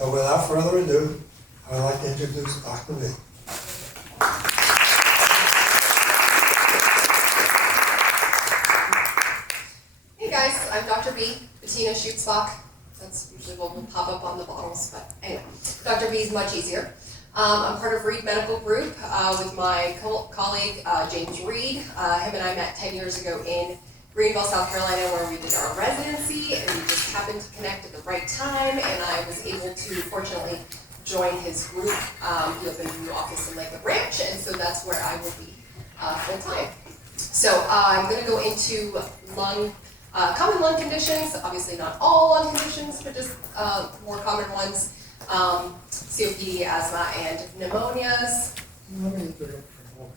So without further ado, I would like to introduce Dr. B. Hey guys, I'm Dr. B, Bettina Schutzbach. That's usually what will pop up on the bottles, but anyway, Dr. B is much easier. I'm part of Reed Medical Group with my colleague James Reed. Him and I met 10 years ago in Greenville, South Carolina, where we did our residency, and we just happened to connect at the right time, and I was able to, fortunately, join his group. He opened a new office in Lakewood Ranch, and so that's where I will be full-time. So I'm going to go into common lung conditions, obviously not all lung conditions, but just more common ones, COPD, asthma, and pneumonias. Let me interrupt for a moment.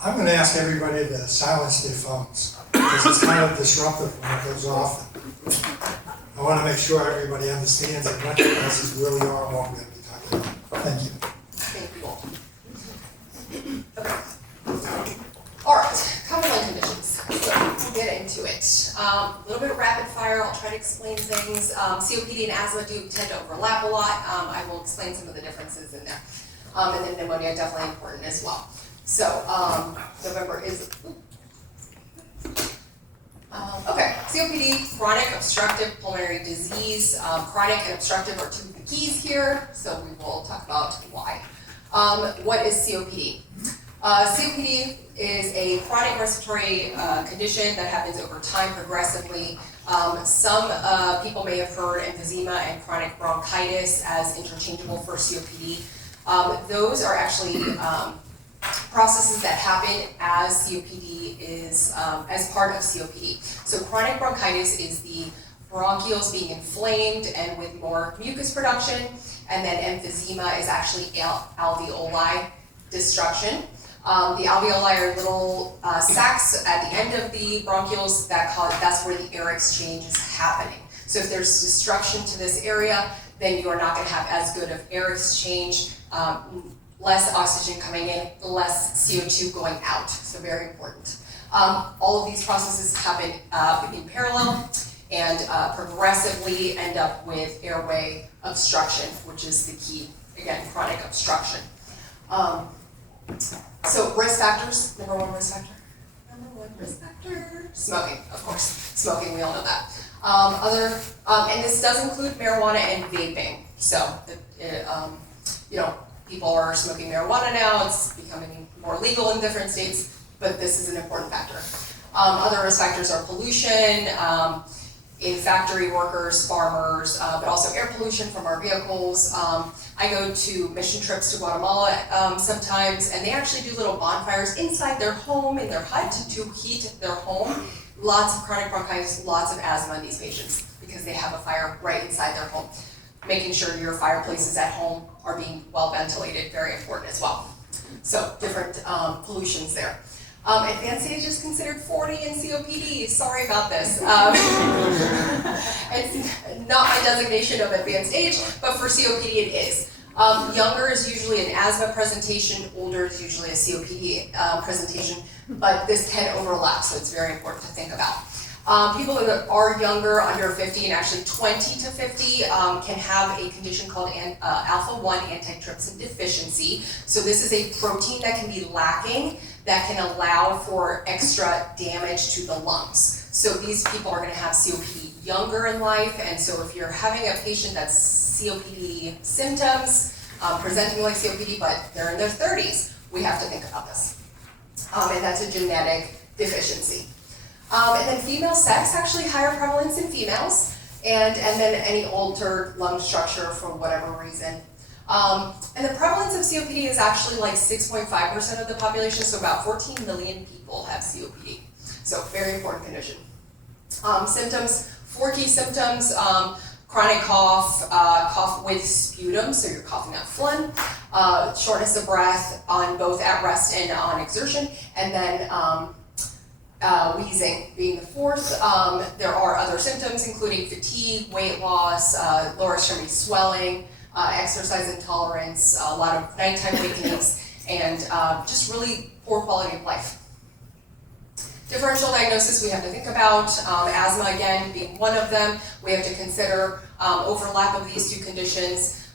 I'm going to ask everybody to silence their phones, because it's kind of disruptive when it goes off. I want to make sure everybody understands and recognizes where we are and what we're going to be talking about. Thank you. Thank you all. Okay. All right, common lung conditions. So we'll get into it. A little bit of rapid fire. I'll try to explain things. COPD and asthma do tend to overlap a lot. I will explain some of the differences in there. And then pneumonia definitely important as well. So November is. Okay, COPD, chronic obstructive pulmonary disease. Chronic and obstructive are two of the keys here, so we will talk about why. What is COPD? COPD is a chronic respiratory condition that happens over time progressively. Some people may have heard emphysema and chronic bronchitis as interchangeable for COPD. Those are actually processes that happen as COPD is, as part of COPD. So chronic bronchitis is the bronchioles being inflamed and with more mucus production, and then emphysema is actually alveoli destruction. The alveoli are little sacs at the end of the bronchioles that's where the air exchange is happening. So if there's destruction to this area, then you are not going to have as good of air exchange, less oxygen coming in, less CO2 going out, so very important. All of these processes happen in parallel and progressively end up with airway obstruction, which is the key, again, chronic obstruction. So risk factors, number one risk factor? Smoking, of course. Smoking, we all know that. And this does include marijuana and vaping. So, people are smoking marijuana now. It's becoming more legal in different states, but this is an important factor. Other risk factors are pollution, in factory workers, farmers, but also air pollution from our vehicles. I go to mission trips to Guatemala sometimes, and they actually do little bonfires inside their home, in their hut, to heat their home. Lots of chronic bronchitis, lots of asthma in these patients, because they have a fire right inside their home. Making sure your fireplaces at home are being well ventilated, very important as well. So different pollutions there. Advanced age is considered 40 in COPD. Sorry about this. It's not my designation of advanced age, but for COPD it is. Younger is usually an asthma presentation, older is usually a COPD presentation, but this can overlap, so it's very important to think about. People that are younger, under 50, and actually 20 to 50, can have a condition called alpha-1 antitrypsin deficiency. So this is a protein that can be lacking that can allow for extra damage to the lungs. So these people are going to have COPD younger in life, and so if you're having a patient that's COPD symptoms, presenting like COPD, but they're in their 30s, we have to think about this. And that's a genetic deficiency. And then female sex, actually higher prevalence in females, and then any altered lung structure for whatever reason. And the prevalence of COPD is actually like 6.5% of the population, so about 14 million people have COPD. So very important condition. Symptoms, 4 key symptoms, chronic cough, cough with sputum, so you're coughing up phlegm, shortness of breath on both at rest and on exertion, and then wheezing being the fourth. There are other symptoms including fatigue, weight loss, lower extremity swelling, exercise intolerance, a lot of nighttime wakings, and just really poor quality of life. Differential diagnosis we have to think about, asthma again being one of them. We have to consider overlap of these two conditions.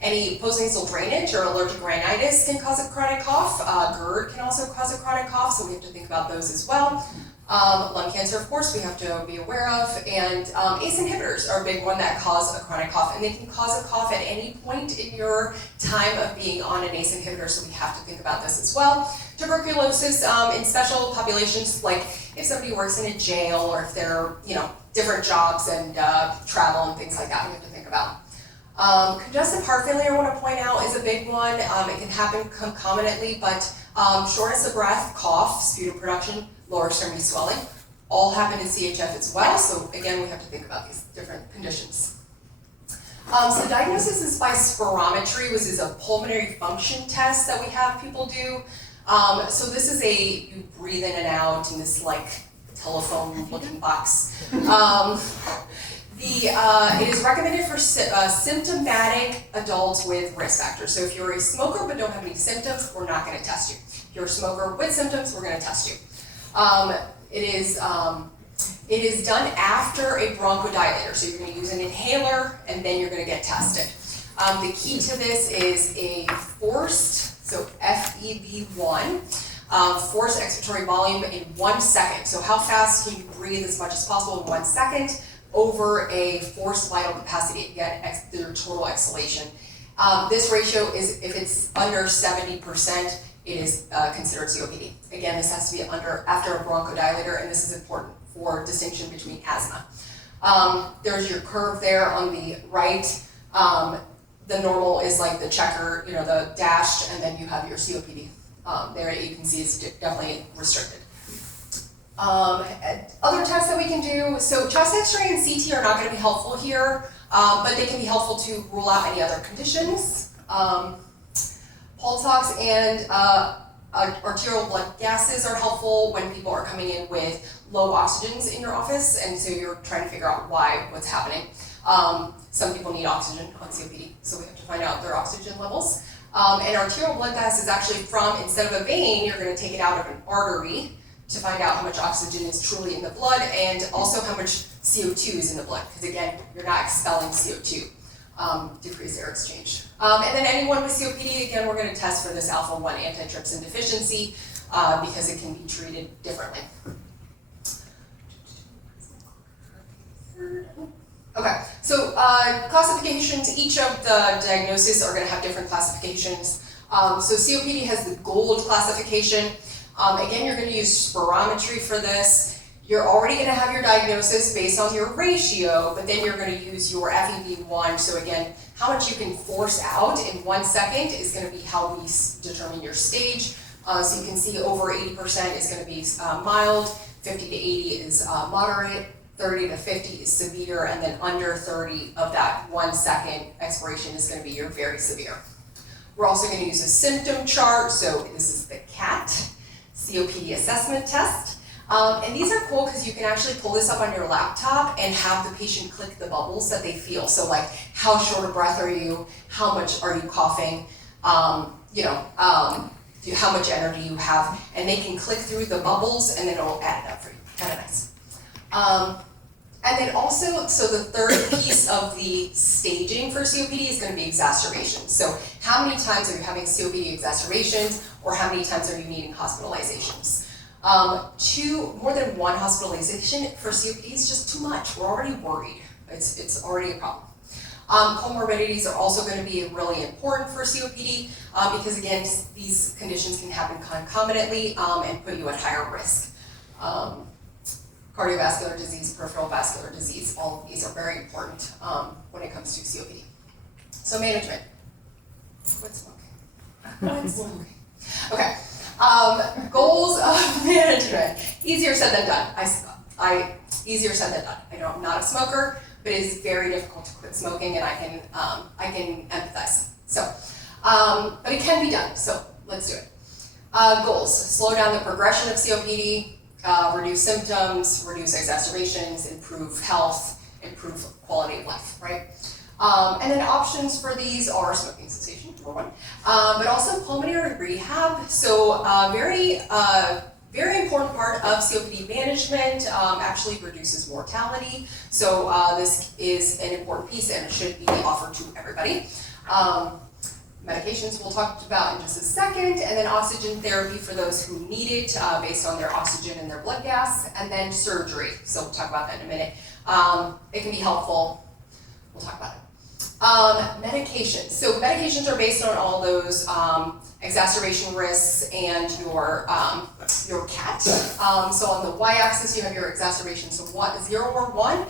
Any postnasal drainage or allergic rhinitis can cause a chronic cough. GERD can also cause a chronic cough, so we have to think about those as well. Lung cancer, of course, we have to be aware of, and ACE inhibitors are a big one that cause a chronic cough, and they can cause a cough at any point in your time of being on an ACE inhibitor, so we have to think about this as well. Tuberculosis in special populations, like if somebody works in a jail or if they're, different jobs and travel and things like that, we have to think about. Congestive heart failure, I want to point out, is a big one. It can happen concomitantly, but shortness of breath, cough, sputum production, lower extremity swelling, all happen in CHF as well. So again, we have to think about these different conditions. So diagnosis is by spirometry, which is a pulmonary function test that we have people do. So this is you breathe in and out in this telephone looking box. It is recommended for symptomatic adults with risk factors. So if you're a smoker but don't have any symptoms, we're not going to test you. If you're a smoker with symptoms, we're going to test you. It is done after a bronchodilator. So you're going to use an inhaler and then you're going to get tested. The key to this is a forced, so FEV1, forced expiratory volume in 1 second. So how fast can you breathe as much as possible in 1 second over a forced vital capacity, again, their total exhalation. This ratio is, if it's under 70%, it is considered COPD. Again, this has to be after a bronchodilator, and this is important for distinction between asthma. There's your curve there on the right. The normal is like the checker, the dashed, and then you have your COPD. There you can see it's definitely restricted. Other tests that we can do, so chest x-ray and CT are not going to be helpful here, but they can be helpful to rule out any other conditions. Pulse ox and arterial blood gases are helpful when people are coming in with low oxygens in your office, and so you're trying to figure out what's happening. Some people need oxygen on COPD, so we have to find out their oxygen levels. And arterial blood gas is actually instead of a vein, you're going to take it out of an artery to find out how much oxygen is truly in the blood and also how much CO2 is in the blood, because again, you're not expelling CO2, decrease air exchange. And then anyone with COPD, again, we're going to test for this alpha-1 antitrypsin deficiency because it can be treated differently. Okay, so classifications, each of the diagnoses are going to have different classifications. So COPD has the gold classification. Again, you're going to use spirometry for this. You're already going to have your diagnosis based on your ratio, but then you're going to use your FEV1. So again, how much you can force out in 1 second is going to be how we determine your stage. So you can see over 80% is going to be mild, 50 to 80 is moderate, 30 to 50 is severe, and then under 30 of that 1 second expiration is going to be your very severe. We're also going to use a symptom chart. So this is the CAT, COPD assessment test. And these are cool because you can actually pull this up on your laptop and have the patient click the bubbles that they feel. So like, how short of breath are you? How much are you coughing? How much energy you have? And they can click through the bubbles and then it'll add it up for you. Kind of nice. And then also, so the third piece of the staging for COPD is going to be exacerbations. So how many times are you having COPD exacerbations, or how many times are you needing hospitalizations? More than one hospitalization for COPD is just too much. We're already worried. It's already a problem. Comorbidities are also going to be really important for COPD because again, these conditions can happen concomitantly and put you at higher risk. Cardiovascular disease, peripheral vascular disease, all of these are very important when it comes to COPD. So management. Quit smoking. Quit smoking. Okay. Goals of management. Easier said than done. Easier said than done. I'm not a smoker, but it is very difficult to quit smoking, and I can empathize. So, but it can be done. So let's do it. Goals: slow down the progression of COPD. Reduce symptoms, reduce exacerbations, improve health, improve quality of life, right? And then options for these are smoking cessation, number one, but also pulmonary rehab. So very Very important part of COPD management, actually reduces mortality. So this is an important piece and it should be offered to everybody. Medications we'll talk about in just a second, and then oxygen therapy for those who need it based on their oxygen and their blood gas, and then surgery. So we'll talk about that in a minute. It can be helpful. We'll talk about it. Medications. So medications are based on all those exacerbation risks and your CAT. So on the y-axis you have your exacerbation, so 0 or 1,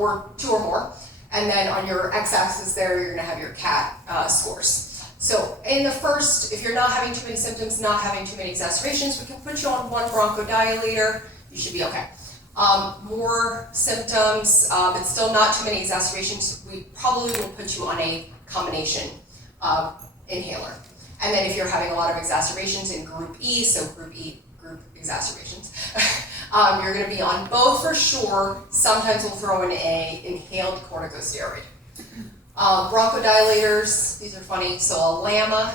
or 2 or more. And then on your x-axis there, you're gonna have your CAT scores. So in the first, if you're not having too many symptoms, not having too many exacerbations, we can put you on 1 bronchodilator, you should be okay. More symptoms, but still not too many exacerbations, we probably will put you on a combination inhaler. And then if you're having a lot of exacerbations in group E, so group exacerbations, you're going to be on both for sure. Sometimes we'll throw in a inhaled corticosteroid. Bronchodilators, these are funny. So a LAMA,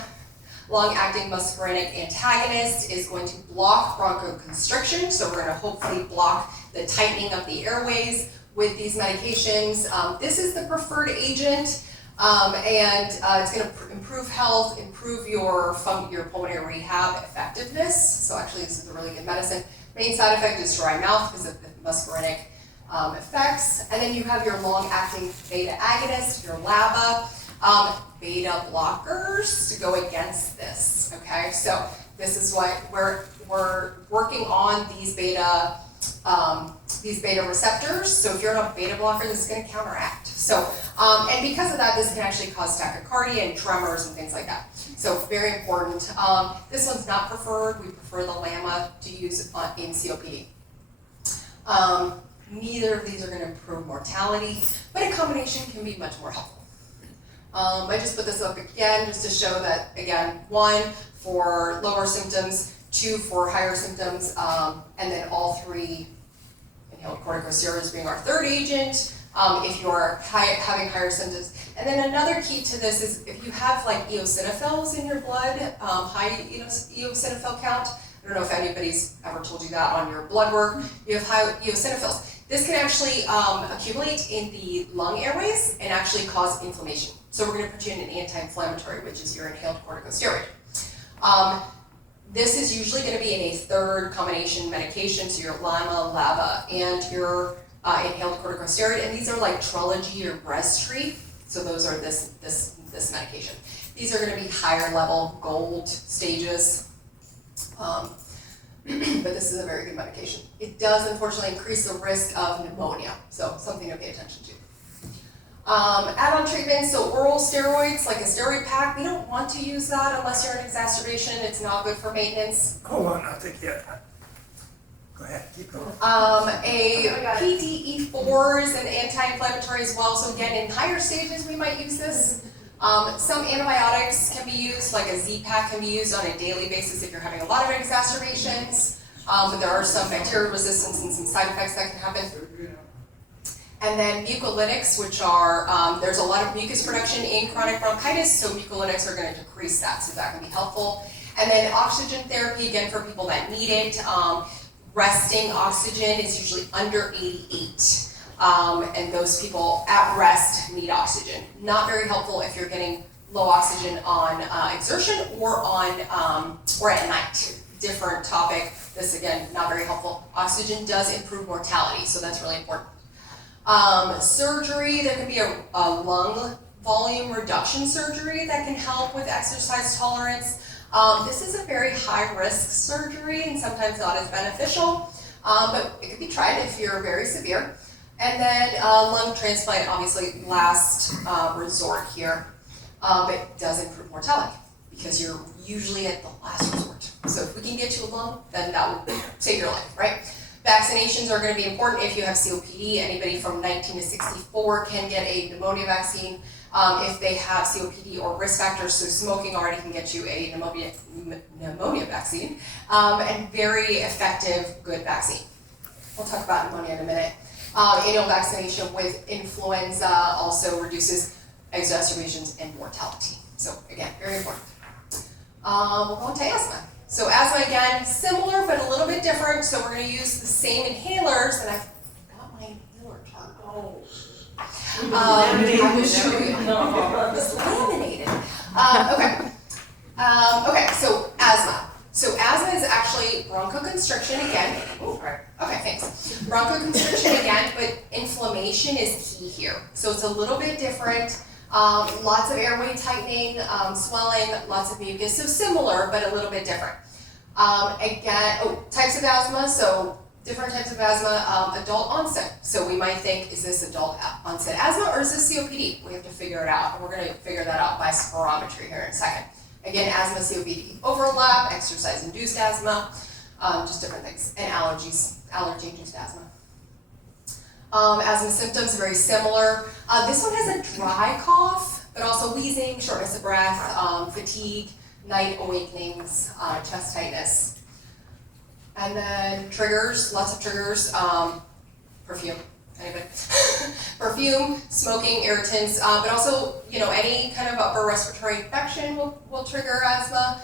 long-acting muscarinic antagonist, is going to block bronchoconstriction. So we're going to hopefully block the tightening of the airways with these medications. This is the preferred agent, and it's going to improve health, improve your pulmonary rehab effectiveness. So actually, this is a really good medicine. Main side effect is dry mouth because of the muscarinic effects. And then you have your long-acting beta agonist, your LABA, beta blockers to go against this, okay? So this is what we're working on these beta receptors. So if you're on a beta blocker, this is going to counteract. So, and because of that, this can actually cause tachycardia and tremors and things like that. So very important. This one's not preferred. We prefer the LAMA to use in COPD. Neither of these are going to improve mortality, but a combination can be much more helpful. I just put this up again just to show that, again, 1 for lower symptoms, 2 for higher symptoms, and then all 3 inhaled corticosteroids being our third agent. If you're having higher symptoms. And then another key to this is if you have like eosinophils in your blood, high eosinophil count, I don't know if anybody's ever told you that on your blood work, you have high eosinophils. This can actually accumulate in the lung airways and actually cause inflammation. So we're going to put you in an anti-inflammatory, which is your inhaled corticosteroid. This is usually going to be in a third combination medication, so your LAMA, LABA, and your inhaled corticosteroid, and these are like Trelegy or Breztri, so those are this medication. These are going to be higher level gold stages, but this is a very good medication. It does unfortunately increase the risk of pneumonia, so something to pay attention to. Add-on treatments, so oral steroids, like a steroid pack, we don't want to use that unless you're in exacerbation. It's not good for maintenance. Hold on, I'll take you. Go ahead, keep going. PDE4 is an anti-inflammatory as well, so again, in higher stages we might use this. Some antibiotics can be used, like a Z-Pak can be used on a daily basis if you're having a lot of exacerbations, but there are some bacterial resistance and some side effects that can happen. And then mucolytics, which are, there's a lot of mucus production in chronic bronchitis, so mucolytics are going to decrease that, so that can be helpful. And then oxygen therapy, again, for people that need it. Resting oxygen is usually under 88, and those people at rest need oxygen. Not very helpful if you're getting low oxygen on exertion or at night. Different topic. This again, not very helpful. Oxygen does improve mortality, so that's really important. Surgery, there can be a lung volume reduction surgery that can help with exercise tolerance. This is a very high-risk surgery and sometimes not as beneficial, but it could be tried if you're very severe. And then lung transplant, obviously, last resort here, but it does improve mortality because you're usually at the last resort. So if we can get you a lung, then that will save your life, right? Vaccinations are going to be important if you have COPD. Anybody from 19 to 64 can get a pneumonia vaccine. If they have COPD or risk factors, so smoking already can get you a pneumonia vaccine, and very effective, good vaccine. We'll talk about pneumonia in a minute. Annual vaccination with influenza also reduces exacerbations and mortality. So again, very important. We'll go on to asthma. So asthma, again, similar but a little bit different. So we're going to use the same inhalers, and I've got my inhaler chart. Oh. I will show you. It's laminated. Okay, so asthma. So asthma is actually bronchoconstriction again. Oh, right. Okay, thanks. Bronchoconstriction again, but inflammation is key here. So it's a little bit different. Lots of airway tightening, swelling, lots of mucus. So similar, but a little bit different. Types of asthma. So different types of asthma. Adult onset. So we might think, is this adult onset asthma or is this COPD? We have to figure it out. And we're going to figure that out by spirometry here in a second. Again, asthma, COPD overlap, exercise-induced asthma, just different things, and allergies, allergy-induced asthma. Asthma symptoms, very similar. This one has a dry cough, but also wheezing, shortness of breath, fatigue, night awakenings, chest tightness. And then triggers, lots of triggers, perfume. Anybody? Perfume, smoking, irritants, but also, any kind of upper respiratory infection will trigger asthma.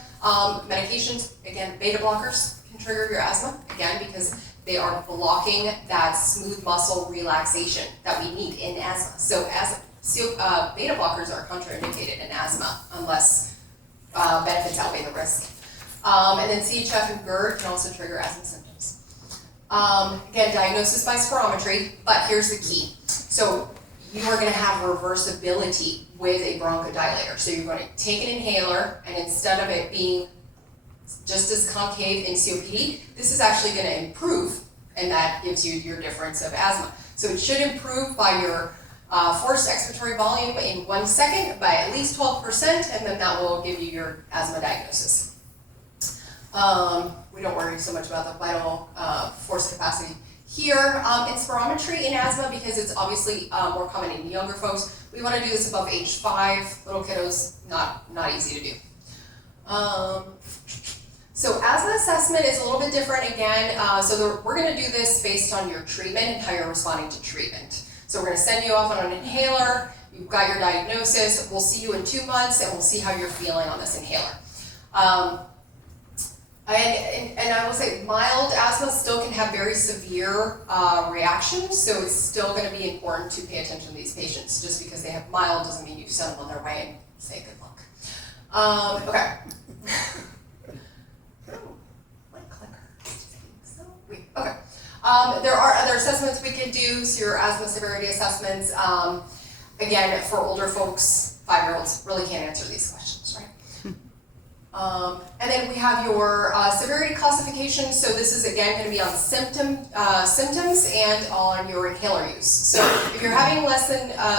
Medications, again, beta blockers can trigger your asthma, again, because they are blocking that smooth muscle relaxation that we need in asthma. So beta blockers are contraindicated in asthma unless benefits outweigh the risk. And then CHF and GERD can also trigger asthma symptoms. Again, diagnosis by spirometry, but here's the key. So you are going to have reversibility with a bronchodilator. So you're going to take an inhaler, and instead of it being just as concave in COPD, this is actually going to improve, and that gives you your difference of asthma. So it should improve by your forced expiratory volume in 1 second by at least 12%, and then that will give you your asthma diagnosis. We don't worry so much about the vital force capacity here. In spirometry in asthma, because it's obviously more common in younger folks, we want to do this above age 5. Little kiddos, not easy to do. So asthma assessment is a little bit different again. We're going to do this based on your treatment and how you're responding to treatment. So we're going to send you off on an inhaler. You've got your diagnosis. We'll see you in 2 months, and we'll see how you're feeling on this inhaler. And I will say mild asthma still can have very severe reactions, so it's still going to be important to pay attention to these patients. Just because they have mild doesn't mean you send them on their way and say good luck. Okay. My clicker. So weird. Okay. There are other assessments we can do, so your asthma severity assessments. Again, for older folks, 5-year-olds really can't answer these questions, right? And then we have your severity classification. So this is again going to be on symptoms and on your inhaler use. So if you're having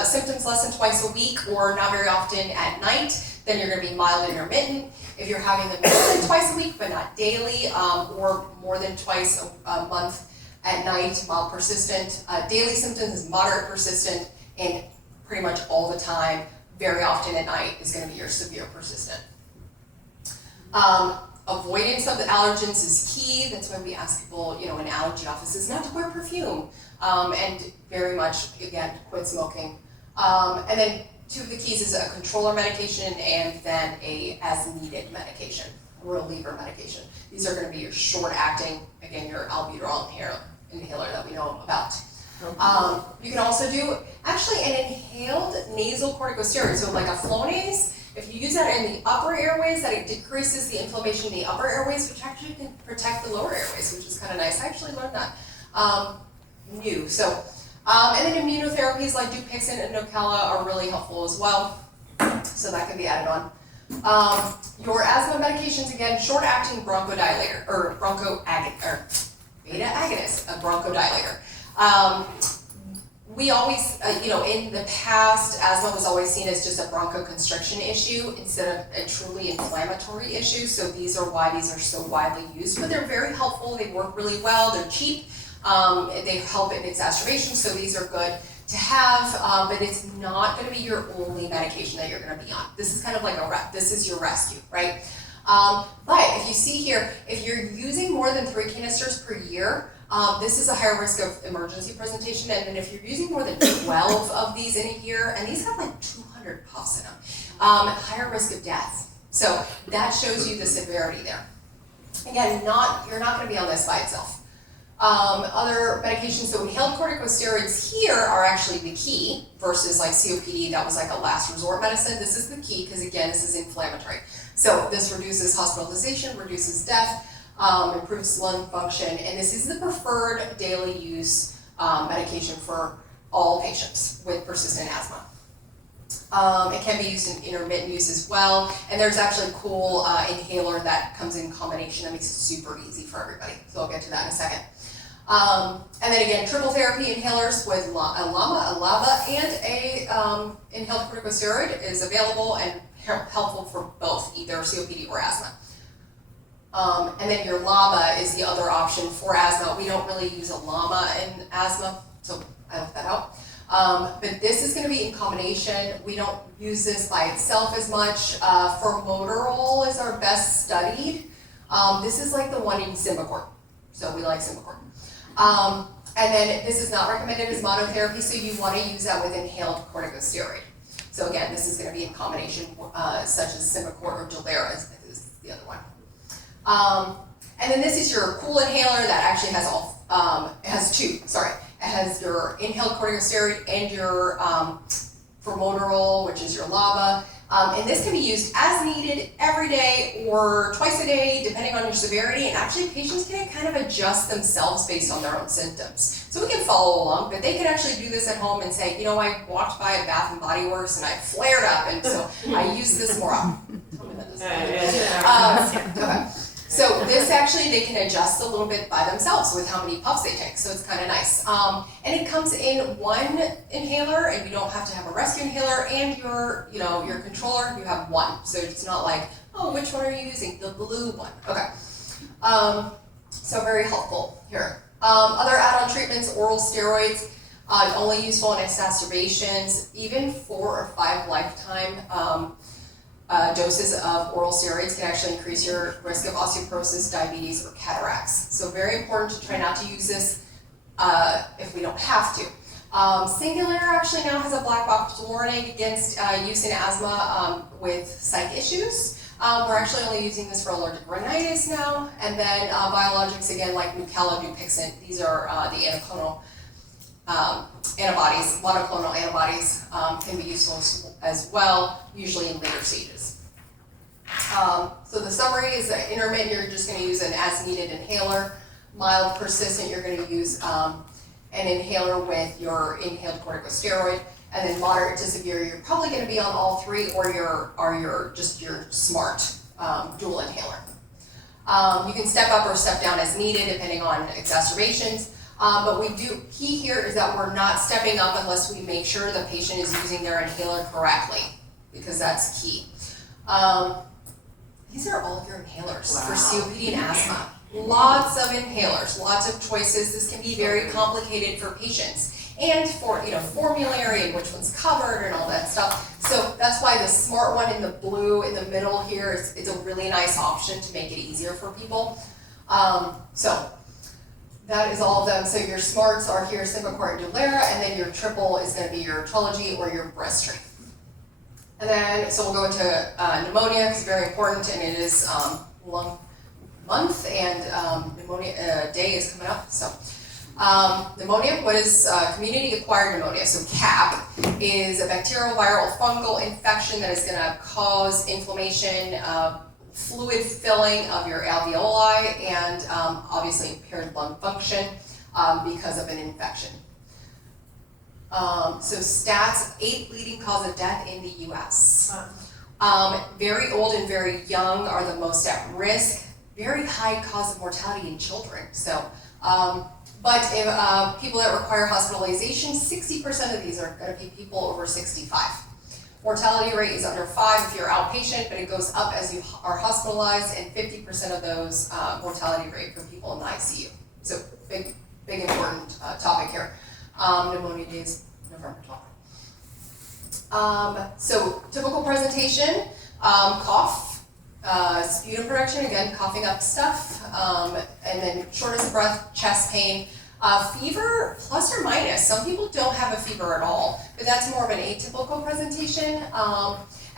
symptoms less than twice a week or not very often at night, then you're going to be mild intermittent. If you're having them more than twice a week but not daily, or more than twice a month at night, mild persistent. Daily symptoms is moderate persistent, and pretty much all the time, very often at night, is going to be your severe persistent. Avoidance of the allergens is key. That's why we ask people, in allergy offices not to wear perfume, and very much, again, quit smoking. And then 2 of the keys is a controller medication and then a as-needed medication, a reliever medication. These are going to be your short-acting, again, your albuterol inhaler that we know about. You can also do actually an inhaled nasal corticosteroid, so like a Flonase. If you use that in the upper airways, that it decreases the inflammation in the upper airways, which actually can protect the lower airways, which is kind of nice. I actually learned that new. So, and then immunotherapies like Dupixent and Nucala are really helpful as well. So that can be added on. Your asthma medications, again, short-acting bronchodilator, or beta agonist, a bronchodilator. We always, in the past, asthma was always seen as just a bronchoconstriction issue instead of a truly inflammatory issue. So these are why these are so widely used, but they're very helpful. They work really well. They're cheap. They help in exacerbation. So these are good to have, but it's not going to be your only medication that you're going to be on. This is kind of like this is your rescue, right? But if you see here, if you're using more than 3 canisters per year, this is a higher risk of emergency presentation, and then if you're using more than 12 of these in a year, and these have like 200 puffs in them, higher risk of death. So that shows you the severity there. Again, you're not going to be on this by itself. Other medications, so inhaled corticosteroids here are actually the key versus like COPD, that was like a last resort medicine. This is the key because again, this is inflammatory. So this reduces hospitalization, reduces death, improves lung function, and this is the preferred daily use medication for all patients with persistent asthma. It can be used in intermittent use as well, and there's actually a cool inhaler that comes in combination that makes it super easy for everybody. So I'll get to that in a second. And then again, triple therapy inhalers with a LAMA, a LABA, and a inhaled corticosteroid is available and helpful for both, either COPD or asthma. And then your LABA is the other option for asthma. We don't really use a LAMA in asthma, so I left that out. But this is going to be in combination. We don't use this by itself as much. Formoterol is our best studied. This is like the one in Symbicort, so we like Symbicort. And then this is not recommended as monotherapy, so you want to use that with inhaled corticosteroid. So again, this is going to be in combination, such as Symbicort or Dulera is the other one. And then this is your cool inhaler that actually has it has two, sorry. It has your inhaled corticosteroid and your formoterol, which is your LABA. And this can be used as needed every day or twice a day, depending on your severity. And actually, patients can kind of adjust themselves based on their own symptoms. So we can follow along, but they can actually do this at home and say, you know, I walked by a Bath and Body Works and I flared up, and so I use this more often. Okay. So this actually, they can adjust a little bit by themselves with how many puffs they take, so it's kind of nice. And it comes in one inhaler, and you don't have to have a rescue inhaler, and your controller, you have one. So it's not like, oh, which one are you using? The blue one. Okay. So very helpful here. Other add-on treatments, oral steroids, only useful in exacerbations, even 4 or 5 lifetime doses of oral steroids can actually increase your risk of osteoporosis, diabetes, or cataracts. So very important to try not to use this if we don't have to. Singulair actually now has a black box warning against use in asthma with psych issues. We're actually only using this for allergic rhinitis now. And then biologics, again, like Nucala, Dupixent, these are the anticlonal antibodies, monoclonal antibodies can be useful as well, usually in later stages. So the summary is that intermittent, you're just going to use an as-needed inhaler. Mild, persistent, you're going to use an inhaler with your inhaled corticosteroid. And then moderate to severe, you're probably going to be on all three, or your smart dual inhaler. You can step up or step down as needed depending on exacerbations. But key here is that we're not stepping up unless we make sure the patient is using their inhaler correctly, because that's key. These are all of your inhalers for COPD and asthma. Lots of inhalers, lots of choices. This can be very complicated for patients. And for formulary and which one's covered and all that stuff. So that's why the smart one in the blue in the middle here is a really nice option to make it easier for people. So that is all of them. So your smarts are here, Symbicort and Dulera, and then your triple is going to be your Trelegy or your Breztri. And then, so we'll go into pneumonia. It's very important, and it is lung month, and pneumonia day is coming up. So pneumonia, what is community-acquired pneumonia? So CAP is a bacterial, viral, fungal infection that is going to cause inflammation, fluid filling of your alveoli, and obviously impaired lung function because of an infection. So stats, 8th leading cause of death in the US. Very old and very young are the most at risk. Very high cause of mortality in children. So, but if people that require hospitalization, 60% of these are going to be people over 65. Mortality rate is under 5 if you're outpatient, but it goes up as you are hospitalized, and 50% of those mortality rate for people in the ICU. So big important topic here. Pneumonia days, November 12th. So typical presentation, cough, sputum production, again, coughing up stuff, and then shortness of breath, chest pain, Fever, plus or minus. Some people don't have a fever at all, but that's more of an atypical presentation.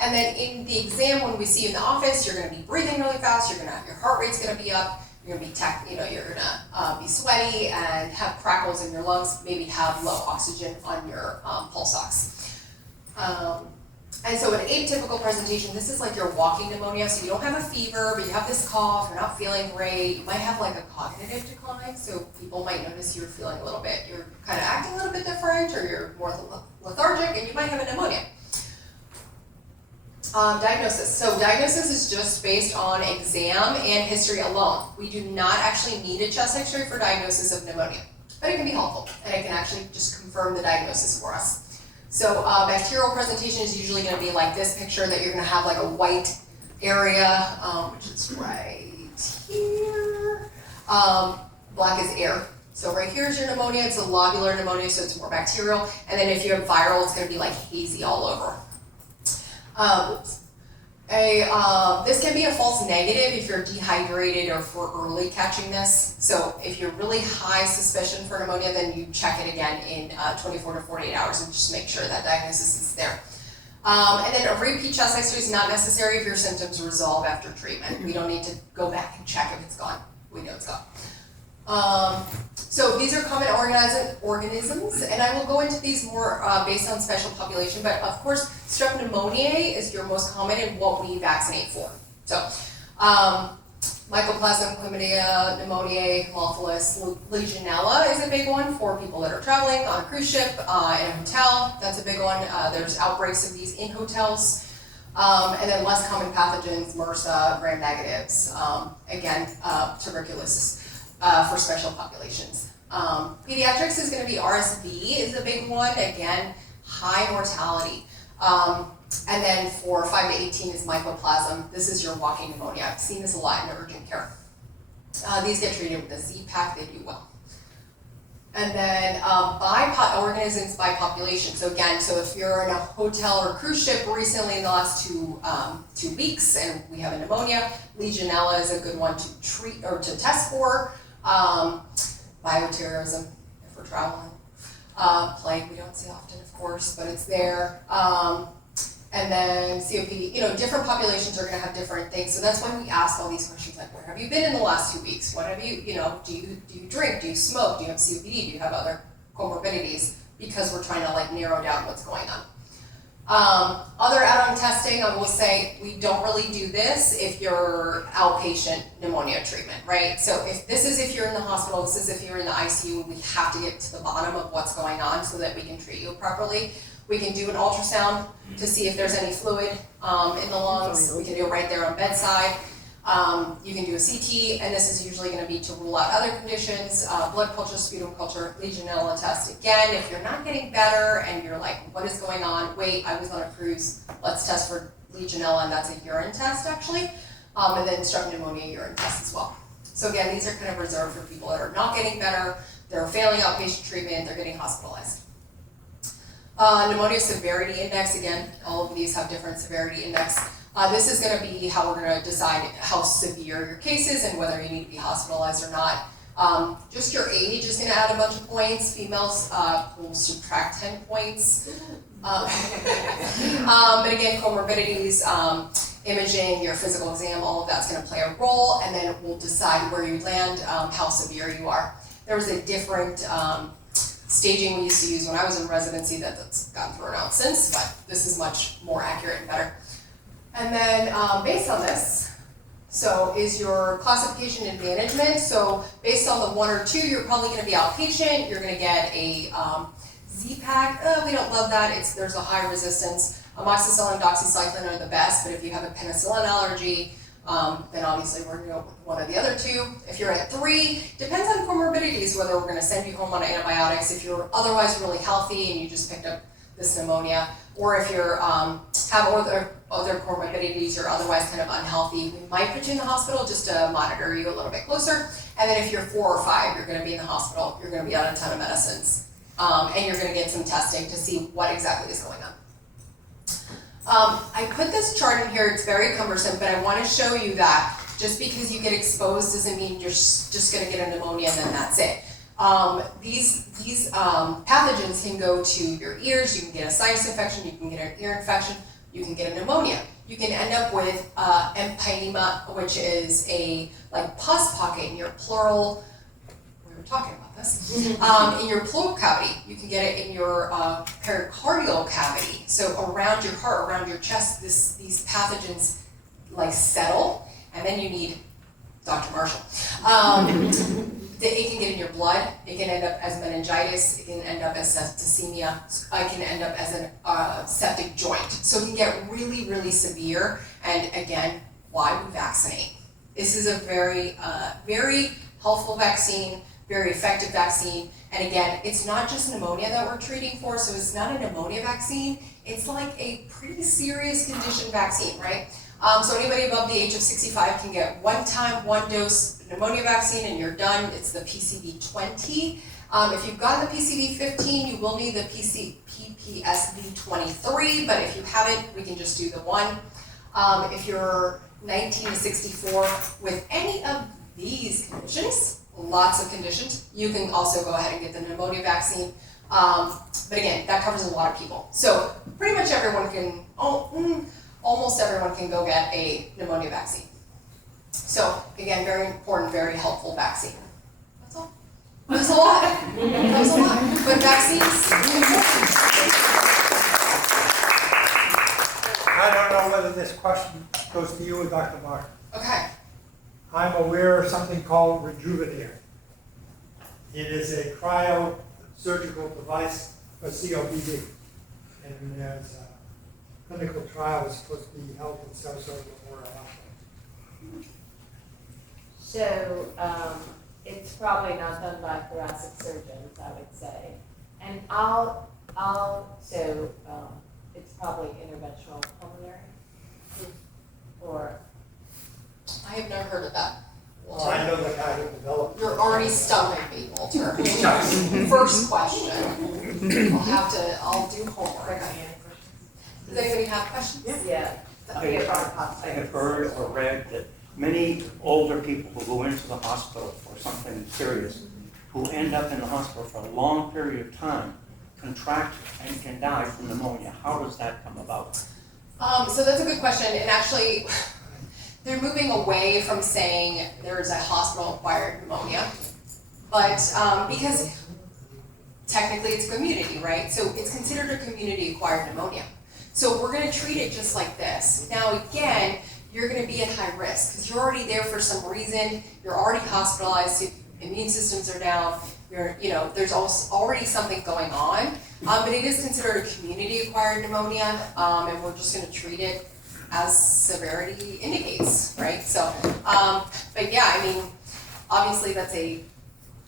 And then in the exam, when we see you in the office, you're going to be breathing really fast. Your heart rate's going to be up. You're going to be you're going to be sweaty and have crackles in your lungs. Maybe have low oxygen on your pulse ox. And so an atypical presentation, this is like your walking pneumonia, so you don't have a fever, but you have this cough, you're not feeling great, you might have like a cognitive decline, so people might notice you're feeling a little bit, you're kind of acting a little bit different, or you're more lethargic, and you might have a pneumonia. Diagnosis. So diagnosis is just based on exam and history alone. We do not actually need a chest x-ray for diagnosis of pneumonia, but it can be helpful, and it can actually just confirm the diagnosis for us. So bacterial presentation is usually going to be like this picture, that you're going to have like a white area, which is right here. Black is air. So right here is your pneumonia. It's a lobular pneumonia, so it's more bacterial. And then if you have viral, it's going to be like hazy all over. This can be a false negative if you're dehydrated or for early catching this. So if you're really high suspicion for pneumonia, then you check it again in 24 to 48 hours and just make sure that diagnosis is there. And then a repeat chest x-ray is not necessary if your symptoms resolve after treatment. We don't need to go back and check if it's gone. We know it's gone. So these are common organisms, and I will go into these more based on special population, but of course, strep pneumoniae is your most common and what we vaccinate for. So, Mycoplasma, chlamydia, pneumoniae, Haemophilus, Legionella is a big one for people that are traveling on a cruise ship, in a hotel. That's a big one. There's outbreaks of these in hotels. And then less common pathogens, MRSA, gram-negatives, tuberculosis. For special populations. Pediatrics is going to be RSV is a big one, again, high mortality. And then for 5 to 18 is mycoplasma. This is your walking pneumonia. I've seen this a lot in urgent care. These get treated with a Z-Pak, they do well. And then organisms by population. So again, so if you're in a hotel or cruise ship recently in the last 2 weeks and we have a pneumonia, Legionella is a good one to treat or to test for. Bioterrorism, if we're traveling. Plague we don't see often, of course, but it's there. And then COPD, different populations are going to have different things. So that's why we ask all these questions like, where have you been in the last 2 weeks? What have you, do you drink? Do you smoke? Do you have COPD? Do you have other comorbidities? Because we're trying to like narrow down what's going on. Other add-on testing, I will say, we don't really do this if you're outpatient pneumonia treatment, right? So if you're in the hospital, this is if you're in the ICU, we have to get to the bottom of what's going on so that we can treat you properly. We can do an ultrasound to see if there's any fluid in the lungs. We can do it right there on bedside. You can do a CT, and this is usually going to be to rule out other conditions, blood culture, sputum culture, Legionella test. Again, if you're not getting better and you're like, what is going on? Wait, I was on a cruise, let's test for Legionella, and that's a urine test actually. And then strep pneumonia urine test as well. So again, these are kind of reserved for people that are not getting better, they're failing outpatient treatment, they're getting hospitalized. Pneumonia severity index, again, all of these have different severity index. This is going to be how we're going to decide how severe your case is and whether you need to be hospitalized or not. Just your age is going to add a bunch of points. Females will subtract 10 points. But again, comorbidities, imaging, your physical exam, all of that's going to play a role, and then we'll decide where you land, how severe you are. There was a different staging we used to use when I was in residency that's gotten thrown out since, but this is much more accurate and better. And then based on this, so is your classification and management. So based on the 1 or 2, you're probably going to be outpatient. You're going to get a Z-Pak. We don't love that. There's a high resistance. Amoxicillin and doxycycline are the best, but if you have a penicillin allergy, then obviously we're going to go with one of the other 2. If you're at 3, depends on comorbidities whether we're going to send you home on antibiotics. If you're otherwise really healthy and you just picked up this pneumonia, or if you're have other comorbidities, you're otherwise kind of unhealthy, we might put you in the hospital just to monitor you a little bit closer. And then if you're 4 or 5, you're going to be in the hospital. You're going to be on a ton of medicines, and you're going to get some testing to see what exactly is going on. I put this chart in here, it's very cumbersome, but I want to show you that just because you get exposed doesn't mean you're just going to get a pneumonia and then that's it. These pathogens can go to your ears. You can get a sinus infection. You can get an ear infection. You can get a pneumonia. You can end up with emphysema, which is a like pus pocket in your pleural. We were talking about this. In your pleural cavity. You can get it in your pericardial cavity. So around your heart, around your chest, these pathogens like settle, and then you need Dr. Marshall. It can get in your blood. It can end up as meningitis. It can end up as septicemia. It can end up as a septic joint. So it can get really, really severe. And again, why we vaccinate? This is a very, very helpful vaccine, very effective vaccine. And again, it's not just pneumonia that we're treating for. So it's not a pneumonia vaccine. It's like a pretty serious condition vaccine, right? So anybody above the age of 65 can get one dose pneumonia vaccine and you're done. It's the PCV20. If you've got the PCV15, you will need the PPSV23, but if you haven't, we can just do the one. If you're 19 to 64 with any of these conditions, lots of conditions, you can also go ahead and get the pneumonia vaccine. But again, that covers a lot of people. So pretty much everyone can, almost everyone can go get a pneumonia vaccine. So again, very important, very helpful vaccine. That's all. There's a lot. There's a lot. But vaccines, important. I don't know whether this question goes to you or Dr. Mark. Okay. I'm aware of something called Rejuvenator. It is a cryosurgical device for COPD. And there's a clinical trial is supposed to be held in Sarasota Memorial Hospital. So it's probably not done by thoracic surgeons, I would say. And it's probably interventional pulmonary or. I have never heard of that. Well, I know the guy who developed it. You're already stumping me, Walter. First question. I'll do homework. Does anybody have questions? Yeah. I have heard or read that many older people who go into the hospital for something serious, who end up in the hospital for a long period of time, contract and can die from pneumonia. How does that come about? So that's a good question, and actually, they're moving away from saying there's a hospital-acquired pneumonia, but because technically it's a community, right? So it's considered a community-acquired pneumonia. So we're going to treat it just like this. Now again, you're going to be at high risk because you're already there for some reason. You're already hospitalized. Immune systems are down. There's already something going on. But it is considered a community-acquired pneumonia, and we're just going to treat it as severity indicates, right? So, but yeah, I mean, obviously that's a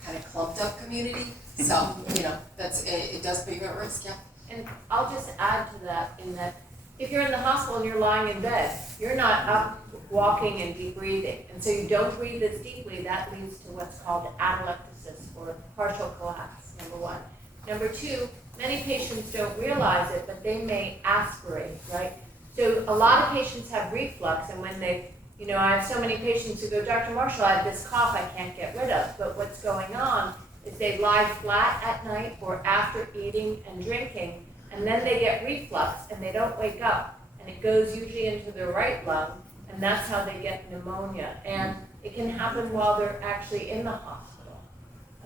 kind of clumped up community. So, it does put you at risk, yeah. And I'll just add to that in that if you're in the hospital and you're lying in bed, you're not up walking and deep breathing. And so you don't breathe as deeply. That leads to what's called atelectasis or partial collapse, number one. Number two, many patients don't realize it, but they may aspirate, right? So a lot of patients have reflux, and when they, I have so many patients who go, Dr. Marshall, I have this cough I can't get rid of. But what's going on is they lie flat at night or after eating and drinking, and then they get reflux and they don't wake up, and it goes usually into their right lung, and that's how they get pneumonia. And it can happen while they're actually in the hospital.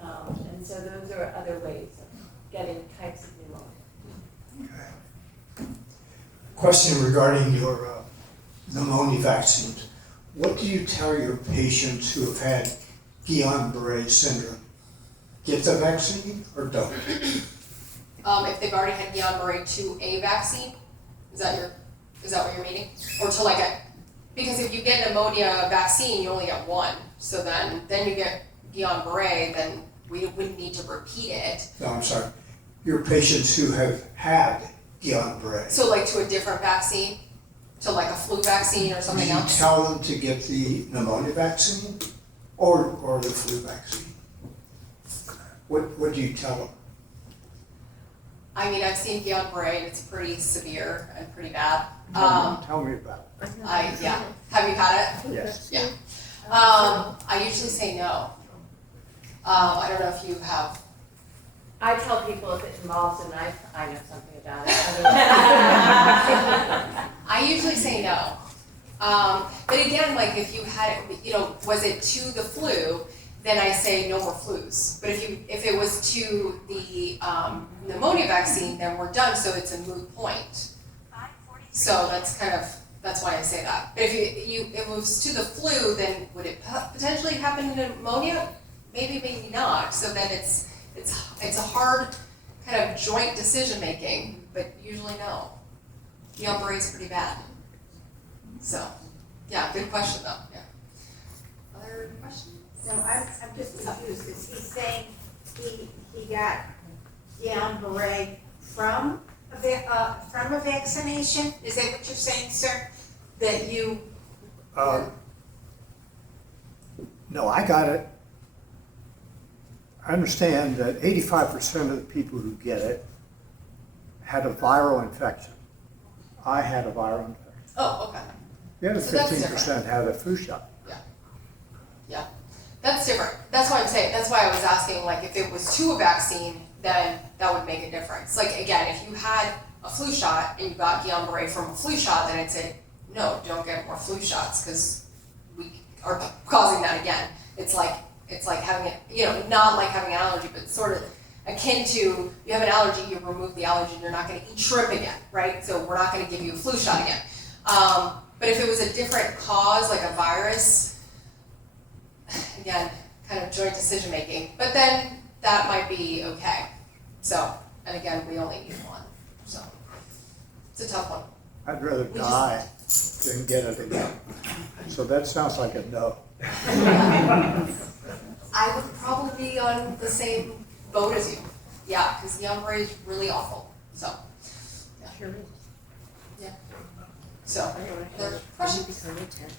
And so those are other ways of getting types of pneumonia. Okay. Question regarding your pneumonia vaccines. What do you tell your patients who have had Guillain-Barré syndrome? Get the vaccine or don't? If they've already had Guillain-Barré to a vaccine, is that what you're meaning? Or to because if you get pneumonia vaccine, you only get one. So then you get Guillain-Barré, then we wouldn't need to repeat it. No, I'm sorry. Your patients who have had Guillain-Barré. So to a different vaccine? To a flu vaccine or something else? Do you tell them to get the pneumonia vaccine or the flu vaccine? What do you tell them? I mean, I've seen Guillain-Barré, and it's pretty severe and pretty bad. Tell me about it. Yeah. Have you had it? Yes. Yeah. I usually say no. I don't know if you have. I tell people if it involves a knife, I know something about it. I usually say no. But again, like if you had, was it to the flu, then I say no more flus. But if it was to the pneumonia vaccine, then we're done, so it's a moot point. So that's why I say that. But if it was to the flu, then would it potentially happen to pneumonia? Maybe, maybe not. So then it's a hard kind of joint decision making, but usually no. Guillain-Barré's pretty bad. So, yeah, good question though. Yeah. Other questions? So I'm just confused, is he saying he got Guillain-Barré from a vaccination? Is that what you're saying, sir? That you, No, I got it. I understand that 85% of the people who get it had a viral infection. I had a viral infection. Oh, okay. The other So that's 15% had a flu shot. Yeah. That's different. That's why I'm saying, that's why I was asking, like, if it was to a vaccine, then that would make a difference. Like, again, if you had a flu shot and you got Guillain-Barré from a flu shot, then I'd say, no, don't get more flu shots, because we are causing that again. It's like having it, not like having an allergy, but sort of akin to, you have an allergy, you remove the allergy, and you're not gonna eat shrimp again, right? So we're not gonna give you a flu shot again. But if it was a different cause, like a virus, again, kind of joint decision making, but then that might be okay. So, and again, we only need one, so it's a tough one. I'd rather We just- die than get it again. So that sounds like a no. I would probably be on the same boat as you. Yeah, because Guillain-Barré is really awful. So, yeah. Sure is. Yeah. So, other questions? Become a Texan.